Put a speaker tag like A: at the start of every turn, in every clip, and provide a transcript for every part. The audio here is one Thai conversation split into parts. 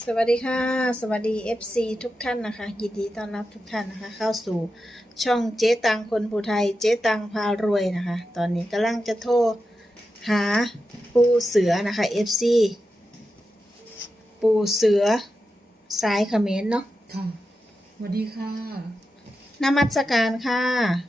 A: สวัสดีค่ะสวัสดี FC ทุกท่านนะคะยินดีต้อนรับทุกท่านนะคะเข้าสู่ช่องเจ๊ตังคนผู้ไทยเจ๊ตังพารวยนะคะตอนนี้กำลังจะโทรหาปูเสือนะคะ FC ปูเสือสายเขมรเนาะ
B: ค่ะสวัสดีค่ะ
A: นมัสการค่ะ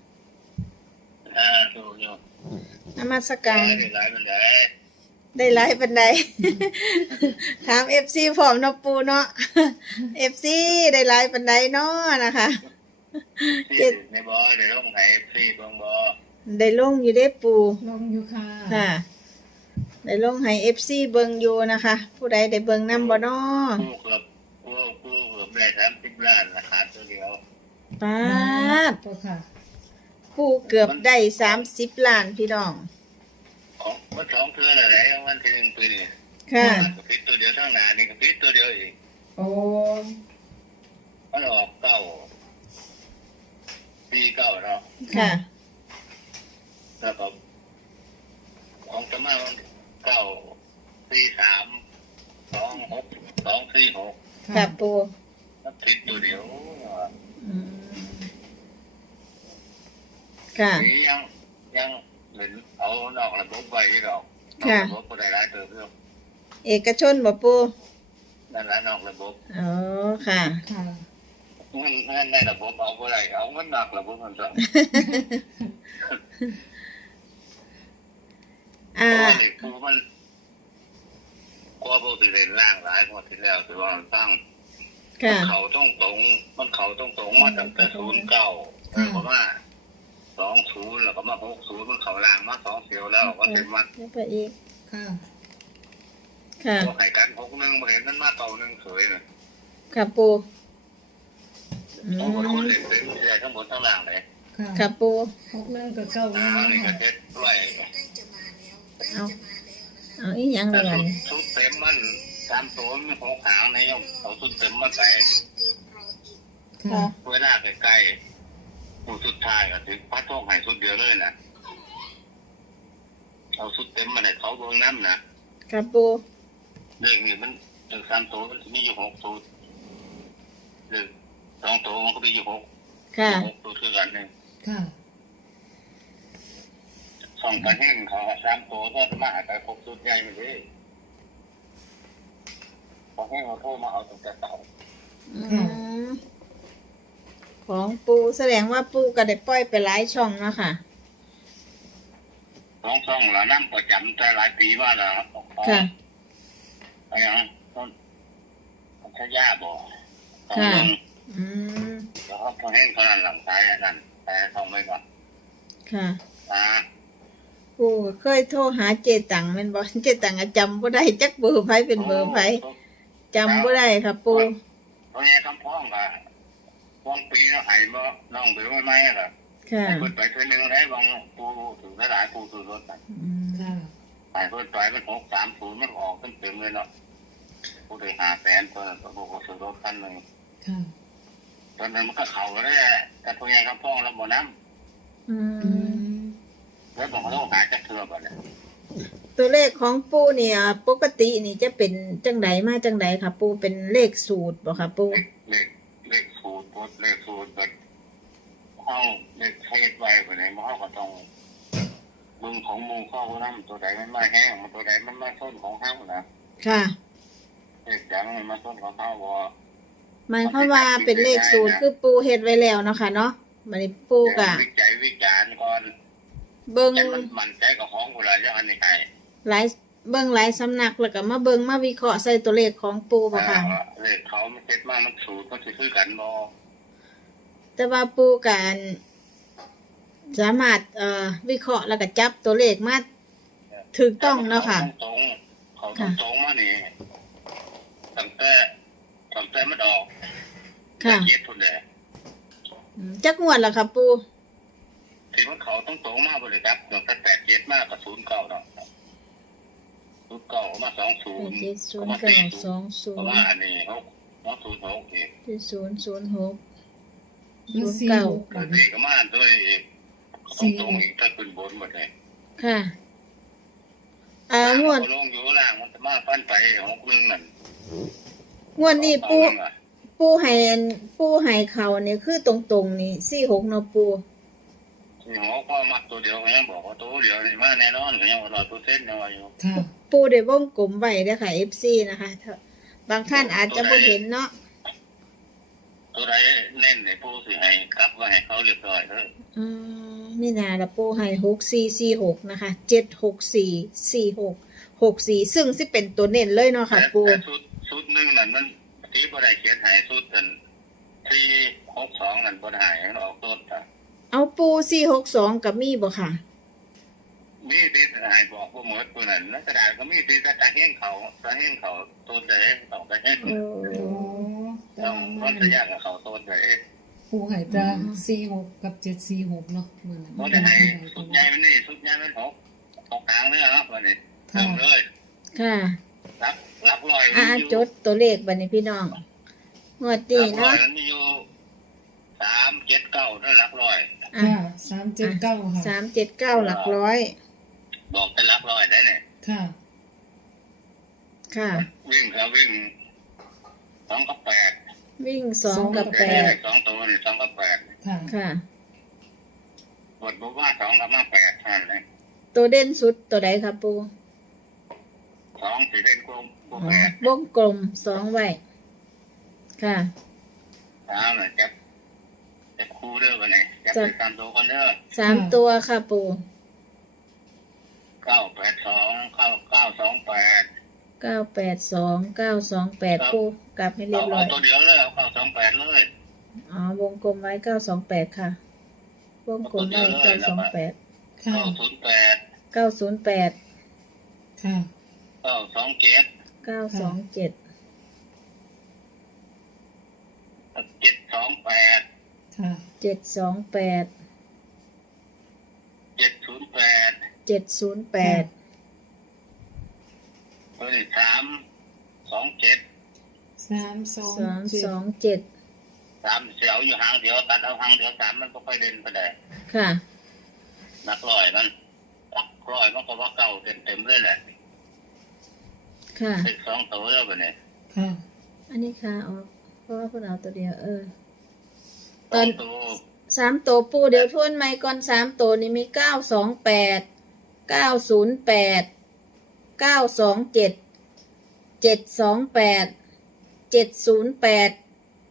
C: ดูอยู่
A: นมัสการ
C: ได้หลายมันได้
A: ได้ไลฟ์บันได ถาม FC พร้อมเนาะปูเนาะ FC ได้ไลฟ์บันไดเนาะนะคะ
C: ที่ในบ่อเดี๋ยวลงให้ฟรีบางบ่อ
A: ได้ลงอยู่ได้ปู
B: ลงอยู่ค่ะ
A: ค่ะได้ลงให้ FC เบิงอยู่นะคะ ผู้ใดได้เบิงนำบ่น้อ
C: กู้เกือบได้30 ล้านราคาตัวเดียว
A: ป้าด
B: ตัวค่ะ
A: ผู้เกือบได้30 ล้านพี่น้อง
C: ของมันสองเทื่ออะไรวันที่1ปีนี่
A: ค่ะ
C: กระพริบตัวเดียวทั้งหน้านี่กระพริบตัวเดียวอีก
B: โอ้
C: มันออกปีเก้าเนาะ
A: ค่ะ
C: แล้วก็ของจะมาปี3 2 6
A: ค่ะปู
C: มันพริบตัวเดียว
A: อืมค่ะ
C: นี่ยังเหมือนเอานอกระบบไว้ดอกระบบก็ได้หลายเติมเรื่อง
A: เอกชนบ่ปู
C: นั่นแหละนอกระบบ
A: อ๋อค่ะ
B: ค่ะ
C: เงินในระบบเอาอะไรเอาเงินนอกระบบมันสั่งเพราะว่านี่คือมันกว่าพวกที่เรียนล่างหลายงวดที่แล้วที่ว่ามันตั้งเขาต้องตรงมาตั้งแต่09เพราะว่า20แล้วก็มา60มันเขาล่างมา2เสียวแล้วก็เต็มมัด
A: ไปอีก
B: ค่ะ
A: ค่ะ
C: พวกไข่กัน61มาเห็นมันมา1เสยเลย
A: ค่ะปู
C: โอ้โหคนเล่นเต็มใจทั้งบนทั้งล่างเลย
A: ค่ะปู
B: 61กับ91
C: นี่ก็เจ็ดด้วย
A: เอาอีหยังเลย
C: ชุดเต็มมัน3ตัวมี6หางในยมเอาชุดเต็มมาใส่
B: ค่ะ
C: เวลาใกล้ผู้สุดท้ายก็ถึงพัดท่องให้ชุดเดียวเลยนะเอาชุดเต็มมาให้เขาเบิ่งน้ำนะครับ
A: ปู
C: เรื่องนี้มันถึง3ตัวมันมีอยู่6ชุดหรือ2ตัวมันก็มีอยู่6
A: ค่ะ
C: 6ตัวคือกันนึง
B: ค่ะ
C: ส่องกันแห้งเขา3ตัวก็มาหาไปครบชุดใหญ่มาเลยพอแห้งเขาโทรมาเอาตั้งแต่เต่า
A: ของปูแสดงว่าปูก็ได้ปล่อยไปหลายช่องแล้วค่ะ
C: ช่องละน้ำประจำแต่หลายปีมาแล้ว
A: ค่ะ
C: อะไรนะต้นพัทยาบ่
A: ค่ะ
C: แล้วเขาแห้งเขานั่นหลังซ้ายนั่นแต่เขาไม่ก่อน
A: ค่ะปูเคยโทรหาเจตังแม่นบ่เจตังจำบ่ได้จักเบอร์ไผเป็นเบอร์ไผจำบ่ได้ค่ะปู
C: เพราะงี้คำพ้องอ่ะพ้องปีเราหายบ่น้องไปไม่ค่ะ
A: ค่ะ
C: เปิดไปเทื่อนึงแล้วบางปูถึงหลายปูถือรถกัน
B: ค่ะ
C: หายเปิดไปมัน630มันออกเต็มเลยเนาะปูได้500,000คนก็ปูถือรถคันนึง
B: ค่ะ
C: ตอนนั้นมันก็เข้าแล้วแต่พวกงี้คำพ้องแล้วบ่น้ำแล้วบอกเขาต้องหาจักเทือก่อนเนี่ย
A: ตัวเลขของปูเนี่ยปกตินี่จะเป็นจังไดมาจังไดค่ะปูเป็นเลขสูตรบ่ค่ะปู
C: เลขสูตรแบบเข้าเลขเทศไว้ไปไหนมาเข้าก็ต้องบึงของมูเข้าน้ำตัวใดมันมาแห้งตัวใดมันมาส้นของเข้านะ
A: ค่ะ
C: เลขยังมันมาส้นของเข้าบ่
A: หมายความว่าเป็นเลขสูตรคือปูเฮ็ดไว้แล้วเนาะค่ะเนาะบัดนี้ปูก็
C: วิจารณ์ก่อน
A: เบิ่ง
C: มันใจกับของผู้ใดจะอันนี้ใคร
A: หลายเบิ่งหลายสำนักแล้วก็มาเบิ่งมาวิเคราะห์ใส่ตัวเลขของปูบ่ค่ะ
C: เลขเขามันเฮ็ดมามันสูตรมันสิคือกันบ่
A: แต่ว่าปูกันสามารถวิเคราะห์แล้วก็จับตัวเลขมาถูกต้องเนาะค่ะ
C: เขาตรงมานี่ตั้งแต่มันออก
A: ค่ะ
C: เจ็ดพุ่นแหละ
A: จักงวดล่ะค่ะปู
C: ที่มันเขาต้องตรงมาบ่ได้ครับตั้งแต่87มากับ09เนาะ09มา20มา40ประมาณนี้606อีก
A: 00609
C: นี่ก็มาตัวอีกต้องตรงอีกถ้าขึ้นบนหมดเลย
A: ค่ะ
C: งวดลงอยู่ล่างมันจะมาฟันไป61นั่น
A: งวดนี้ปูให้เขานี่คือตรงๆนี่46เนาะปู
C: ที่หมอก็มักตัวเดียวก็ยังบอกว่าตัวเดียวนี่มาแน่นอนก็ยังว่า100%ยังว่าอยู่
B: ค่ะ
A: ปูได้วงกลมไว้เด้อค่ะ FC นะคะบางท่านอาจจะบ่เห็นเนาะ
C: ตัวใดเน้นในผู้สิให้กลับไว้ให้เขาเรียบร้อยเด้อ
A: นี่นาละปูให้6446นะคะ7644664ซึ่งสิเป็นตัวเน้นเลยเนาะค่ะปู
C: แต่ชุดหนึงนั่นมันที่บ่ได้เขียนให้ชุดกันที่62นั่นบ่ได้มันออกต้นจ้ะ
A: เอาปู462กับมีบ่ค่ะ
C: มีที่ให้บอกบ่หมดผู้นั้นแล้วกระดาษก็มีที่จะเห็นเขาต้นใดต้องไปเห็น
B: โอ้
C: ต้องมันจะยากกับเขาต้นใด
B: ปูหายจะ46กับ746เนาะเหมือน
C: บ่ได้ให้ชุดใหญ่มันนี่ชุดใหญ่มัน6กลางเนื้อเนาะบัดนี้เริ่มเลย
A: ค่ะ
C: รับร้อย
A: จดตัวเลขบัดนี้พี่น้องงวดนี้
C: รับร้อ
A: เนาะ
C: ยมันมีอยู่379ด้วยรับร้อย
B: ค่ะ379ค่ะ
A: 379หลักร้อย
C: บอกเป็นรับร้อยได้เนี่ย
B: ค่ะ
A: ค่ะ
C: วิ่ง2กับ8
A: วิ่ง2กับ
C: 2ตัวนี่2กับ8
B: ค่ะ
A: 8ค่ะ
C: บทบอกว่า2กับ8ท่านเลย
A: ตัวเด่นสุดตัวใดครับปู
C: 2สิเล่นกลม8
A: วงกลม2ไว้ค่ะ
C: 3น่ะจับคู่เด้อบัดนี้จับไปตามตัวคนเด้อ
A: 3ตัวค่ะปู
C: 982
A: 982 928ปูกลับให้เรียบร้อย
C: ตัวเดียวเลยเอา928เลย
A: วงกลมไว้928ค่ะวงกลมไว้928
B: ค่ะ
C: 908
A: 908
B: ค่ะ
C: 927
A: 927
C: 728
B: ค่ะ
A: 728
C: 708
A: 708
C: ตัวที่327
B: 327
A: 327
C: เสียวอยู่หางเดียวตัดเอาหางเดียว3มันก็ค่อยเด่นไปได้
A: ค่ะ
C: นักร้อยมันมันก็ว่าเก่าเต็มเลยแหละ
A: ค่ะ
C: เป็น2ตัวแล้วบัดนี้
B: ค่ะ
A: อันนี้ค่ะออกเพราะว่าเพิ่นเอาตัวเดียวต
C: ต
A: อ
C: อน นตัว
A: 3ตัวปูเดี๋ยวทวนใหม่ก่อน3ตัวนี้มี928 908 927 728 708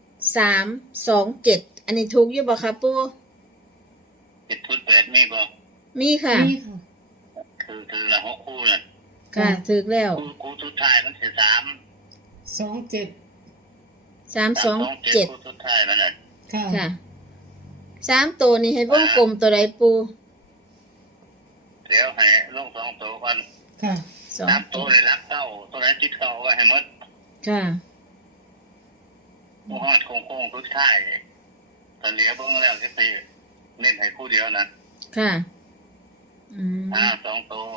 A: 327อันนี้ถูกอยู่บ่คะปู
C: 708มีบ่
A: มีค่ะ
B: นี่ค่ะ
C: คือละ6คู่น่ะ
A: ค่ะถูกแล้ว
C: คู่สุดท้ายมันสิ
B: 27
A: 327
C: คู่สุดท้ายมันน่ะ
B: ค่ะ
A: ค่ะ3ตัวนี้ให้วงกลมตัวใดปู
C: เดี๋ยวให้ลง2ตัวก่อน
B: ค่ะ
C: 3ตัวเลยรักเก้าตัวนั้นติดเก้าไว้ให้หมด
A: ค่ะ
C: หอดโค้งๆสุดท้ายตอนเหลียวเบิ่งแล้วสิไปเน้นให้คู่เดียวนะ
A: ค่ะ
C: 2ตัว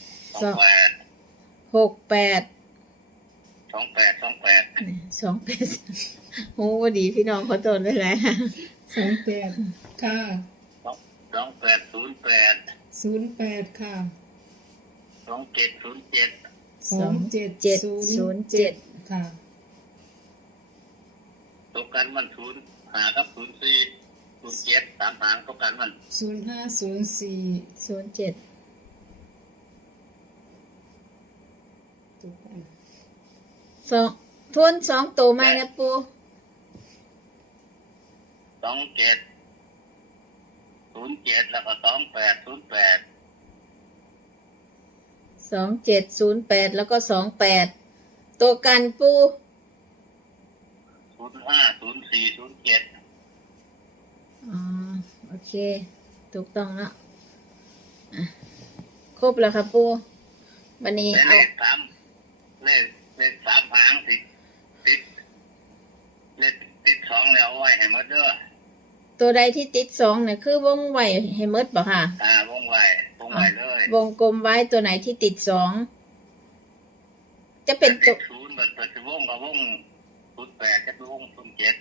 A: 68
C: 28
A: 28โอ้ดีพี่น้องเขาโตนได้แล้ว
B: 28ค่ะ
C: 2808
B: 08ค่ะ
C: 2707
B: 2707ค่ะ
C: ตกกันมัน05กับ04 07 3หางตกกันมัน
B: 0504
A: 07
B: ถูกกัน
A: ทวน2ตัวไหมนะปู
C: 27 07แล้วก็28
A: 2708แล้วก็28ตัวกันปู
C: 05 04 07
A: โอเค ถูกต้องแล้วครบแล้วครับปูวันนี้
C: เล
A: เอา
C: ข3หางติด2แล้วเอาไว้ให้หมดเด้อ
A: ตัวใดที่ติด2เนี่ยคือวงไว้ให้หมดบ่ค่ะ
C: วงไว้เลยว
A: งกลมไว้ตัวไหนที่ติด2จะเป็น
C: ติ
A: ตัว
C: ด0มันจะวงกับวง08จะเป็นวง07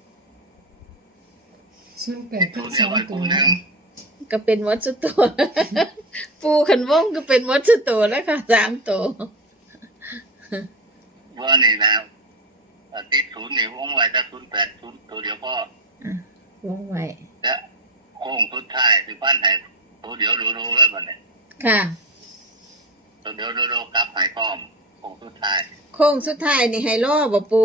B: 08ทั้งสองตัวนะคะ
A: ก็เป็นวัดสุดตัว ปูขันวงก็เป็นวัดสุดตัวแล้วค่ะ3ตัว
C: ว่านี่นะติดศูนย์นี่วงไว้แต่08ตัวเดียวพ่อ
A: อ่ะวงไว้
C: และโค้งสุดท้ายที่บ้านไหนตัวเดียวดูเลยบัดนี้
A: ค่ะ
C: ตัวเดียวดูกลับหายพร้อมโค้งสุดท้าย
A: โค้งสุดท้ายนี่ให้รอบ่ปู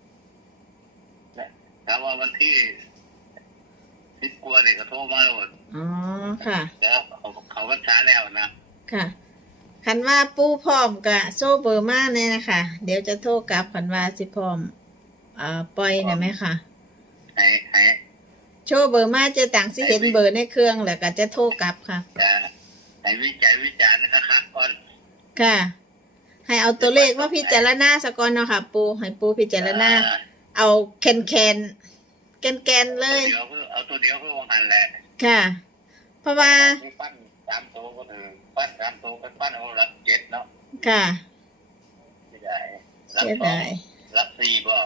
C: แล้วว่าวันที่10 กว่านี่ก็โทรมาแล้ว
A: อ๋อค่ะ
C: แล้วเขาก็ช้าแล้วนะ
A: ค่ะคันว่าปูพร้อมกะโซ่เบอร์มาเนี่ยนะคะเดี๋ยวจะโทรกลับคันว่าสิพร้อมปล่อยนะไหมคะ
C: ให้
A: โชว์เบอร์มาเจะต่างสิเห็นเบอร์ในเครื่องแล้วก็จะโทรกลับค่ะ
C: จะให้วิจัยวิจารณ์นะครับก่อน
A: ค่ะ ให้เอาตัวเลขว่าพิจารณาสะก่อนเนาะค่ะ ปูให้ปูพิจารณาเอาแคนแกนเลย
C: เอาตัวเดียวเพื่อวงหันแหละ
A: ค่ะ เพราะว่า
C: ปั้น3 ตัวก็ถือปั้น3 ตัวก็ปั้นเอารับ7เนาะ
A: ค่ะ
C: ไม่ได้รับ
A: เสียดาย
C: รับ4ก็เอา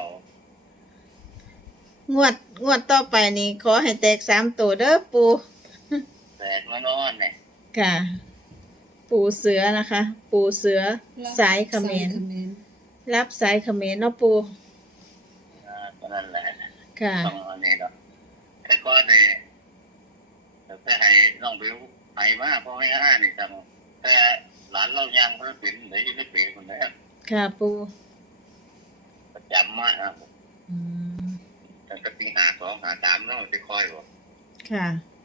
A: งวดต่อไปนี่ขอให้แตก3 ตัวเด้อปู
C: แตกมานอนเนี่ย
A: ค่ะ ปูเสือนะคะ ปูเสือสายเขมร
B: สายเขมร
A: รับสายเขมรเนาะปู
C: ก็นั่นแหละ
A: ค่ะ
C: ต้องอันนี้เนาะแต่ก็เนี่ยแต่ให้น้องบิวให้มาเพราะให้นี่ทำแต่หลานเรายังเพิ่งเป็นไหนไม่เป็นคนไหน
A: ค่ะปู
C: ประจำมากครับ
A: อืม
C: แต่ก็ตี52 53เนาะจะคอยบ่
A: ค่ะ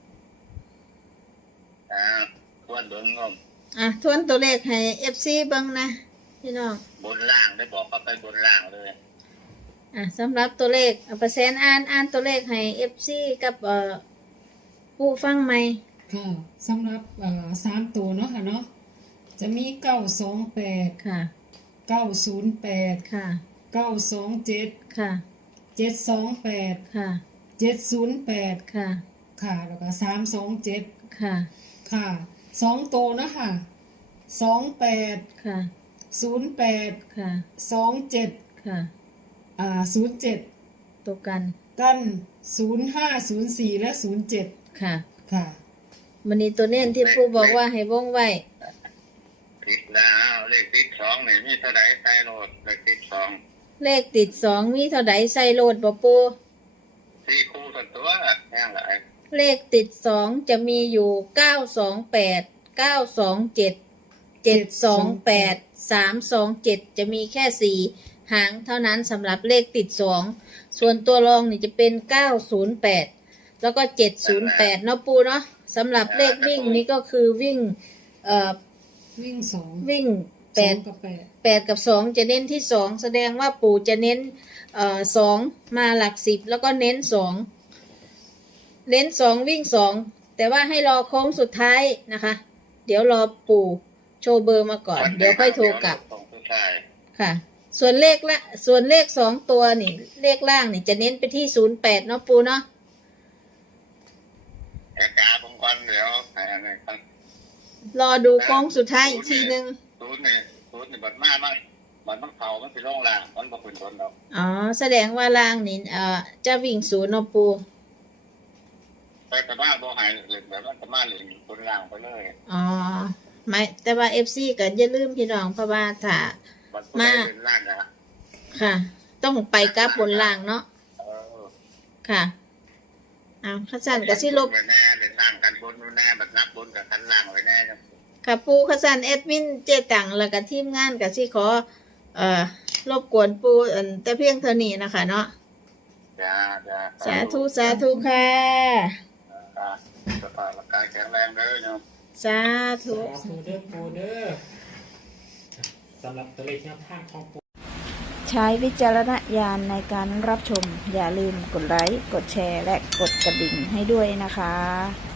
C: ควรเบิ่งงม
A: ทวนตัวเลขให้ FC เบิ่งนะพี่น้อง
C: บนล่างได้บอกเขาไปบนล่างเลย
A: สำหรับตัวเลขเอาเปอร์เซ็นต์อ่านตัวเลขให้ FC กับผู้ฟังใหม่
B: ค่ะสำหรับ3 ตัวเนาะค่ะเนาะจะมี928
A: ค่ะ
B: 908
A: ค่ะ
B: 927
A: ค่ะ
B: 728
A: ค่ะ
B: 708
A: ค่ะ
B: ค่ะแล้วก็327
A: ค่ะ
B: ค่ะ2 ตัวนะคะ28
A: ค่ะ
B: 08
A: ค่ะ
B: 27
A: ค่ะ
B: 07
A: ตัวกัน
B: กัน05 04 และ 07
A: ค่ะ
B: ค่ะ
A: วันนี้ตัวเน้นที่ผู้บอกว่าให้วงไว้
C: ติดแล้วเลขติด2นี่มีเท่าไหร่ใส่โหลดเลขติด2
A: เลขติด2มีเท่าใดใส่โหลดบ่ปู
C: 4 คู่ส่วนตัวแห้งหลาย
A: เลขติด2จะมีอยู่928 927 728 327จะมีแค่4หางเท่านั้นสำหรับเลขติด2ส่วนตัวรองนี่จะเป็น908แล้วก็708เนาะปูเนาะสำหรับเลขวิ่งนี่ก็คือวิ่ง
B: วิ่ง
A: วิ่ง
B: 2 กับ
A: 8กับ2จะเน้นที่2แสดงว่าปู่จะเน้น2มาหลัก10แล้วก็เน้น2เน้น2วิ่ง2แต่ว่าให้รอโค้งสุดท้ายนะคะ เดี๋ยวรอปู่โชว์เบอร์มาก่อนเดี๋ยวค่อยโทรกลับค่ะส่วนเลข2ตัวนี่เลขล่างนี่จะเน้นไปที่08เนาะปู่เนาะ
C: กาผมก่อนเดี๋ยวอันนี้ครับ
A: รอดูโค้งสุดท้ายอีกทีนึง
C: ศูนย์นี่บัดมาบ้างมันต้องเผามันไปล่องล่างมันบ่เป็นคนดอก
A: อ๋อแสดงว่าล่างนี่จะวิ่ง0เนาะปู่
C: แต่กระบ้าบ่หายเลยแบบว่ากระบ้าเหลืองคนล่างไปเลย
A: อ๋อไม่แต่ว่า FC ก็อย่าลืมพี่น้องเพราะว่าถ้า
C: มาเป็นล่างนะ
A: ค่ะ ต้องไปกลับบนล่างเนาะค่ะข้าสันกับสิลบ
C: แน่เลยล่างกันบนแน่บัดนับบนกับกันล่างไว้แน่
A: ค่ะปูข้าสันแอดมินเจตังแล้วก็ทีมงานกับสิขอรบกวนปูแต่เพียงเท่านี้นะคะเนาะ
C: จ้า
A: สาธุค่ะ
C: สภาพร่างกายแข็งแรงเด้อโยม
A: สาธุ
D: สาธุเด้อปูเด้อสำหรับตัวเลขแนวทางของปู
A: ใช้วิจารณญาณในการรับชมอย่าลืมกดไลค์กดแชร์และกดกระดิ่งให้ด้วยนะคะ